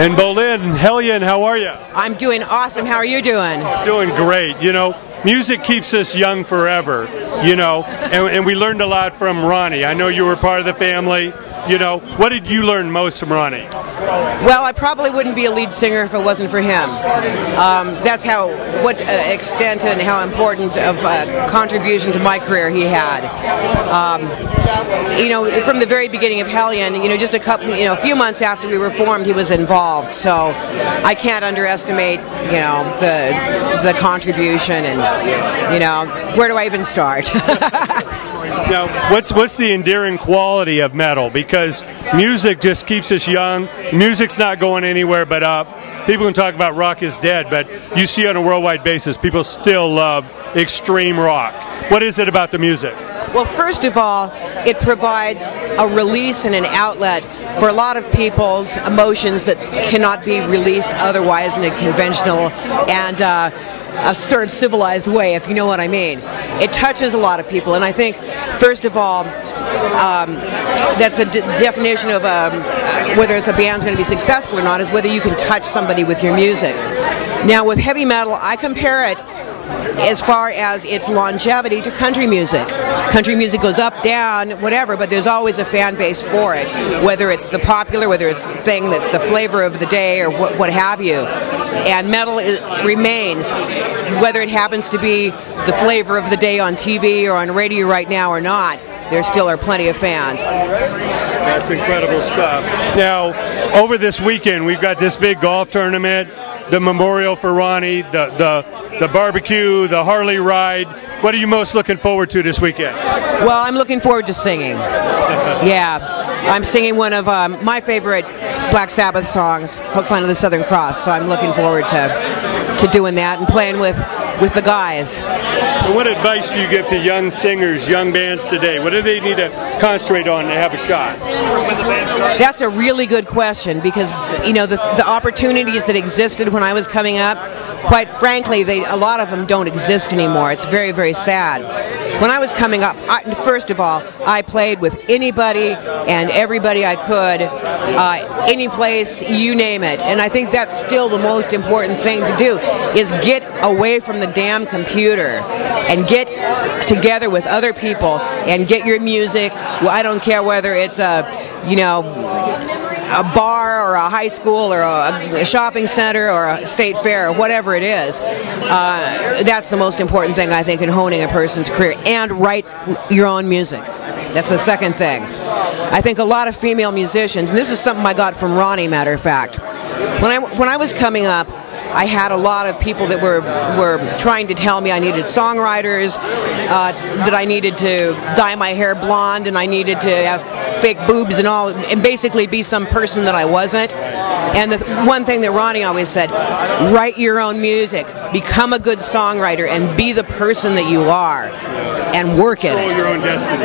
And Boelyn, HELLION, how are you? I'm doing awesome. How are you doing? Doing great. You know, music keeps us young forever, you know, and we learned a lot from Ronnie. I know you were part of the family. You know, what did you learn most from Ronnie? Well, I probably wouldn't be a lead singer if it wasn't for him. That's what extent and how important of a contribution to my career he had. You know, from the very beginning of HELLION, you know, just a few months after we were formed, he was involved. So I can't underestimate, you know, the contribution, and, you know, where do I even start? Now, what's the endearing quality of metal? Because music just keeps us young. Music's not going anywhere but up. People can talk about rock is dead, but you see on a worldwide basis, people still love extreme rock. What is it about the music? Well, first of all, it provides a release and an outlet for a lot of people's emotions that cannot be released otherwise in a conventional and a sort of civilized way, if you know what I mean. It touches a lot of people, and I think, first of all, that's the definition of whether a band's going to be successful or not, is whether you can touch somebody with your music. Now, with heavy metal, I compare it as far as its longevity to country music. Country music goes up, down, whatever, but there's always a fan base for it, whether it's the popular, whether it's the thing that's the flavor of the day, or what have you. And metal remains, whether it happens to be the flavor of the day on TV or on radio right now or not. There still are plenty of fans. That's incredible stuff. Now, over this weekend, we've got this big golf tournament, the memorial for Ronnie, the barbecue, the Harley ride. What are you most looking forward to this weekend? Well, I'm looking forward to singing. Yeah. I'm singing one of my favorite Black Sabbath songs, called Sign of the Southern Cross, so I'm looking forward to doing that and playing with the guys. And what advice do you give to young singers, young bands today? What do they need to concentrate on to have a shot? That's a really good question, because, you know, the opportunities that existed when I was coming up, quite frankly, a lot of them don't exist anymore. It's very, very sad. When I was coming up, first of all, I played with anybody and everybody I could, any place, you name it. And I think that's still the most important thing to do, is get away from the damn computer and get together with other people and get your music. Well, I don't care whether it's a bar or a high school or a shopping center or a state fair or whatever it is. That's the most important thing, I think, in honing a person's career. And write your own music. That's the second thing. I think a lot of female musicians, and this is something I got from Ronnie, matter of fact. When I was coming up, I had a lot of people that were trying to tell me I needed songwriters, that I needed to dye my hair blonde, and I needed to have fake boobs and all, and basically be some person that I wasn't. And the one thing that Ronnie always said, write your own music, become a good songwriter, and be the person that you are, and work at it. Control your own destiny.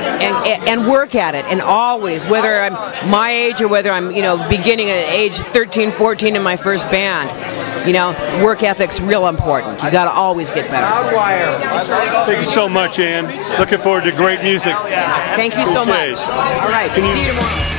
And work at it, and always, whether I'm my age or whether I'm, you know, beginning at age 13, 14 in my first band, you know, work ethic's real important. You got to always get better. Thank you so much, Ann. Looking forward to great music. Thank you so much. All right. See you tomorrow.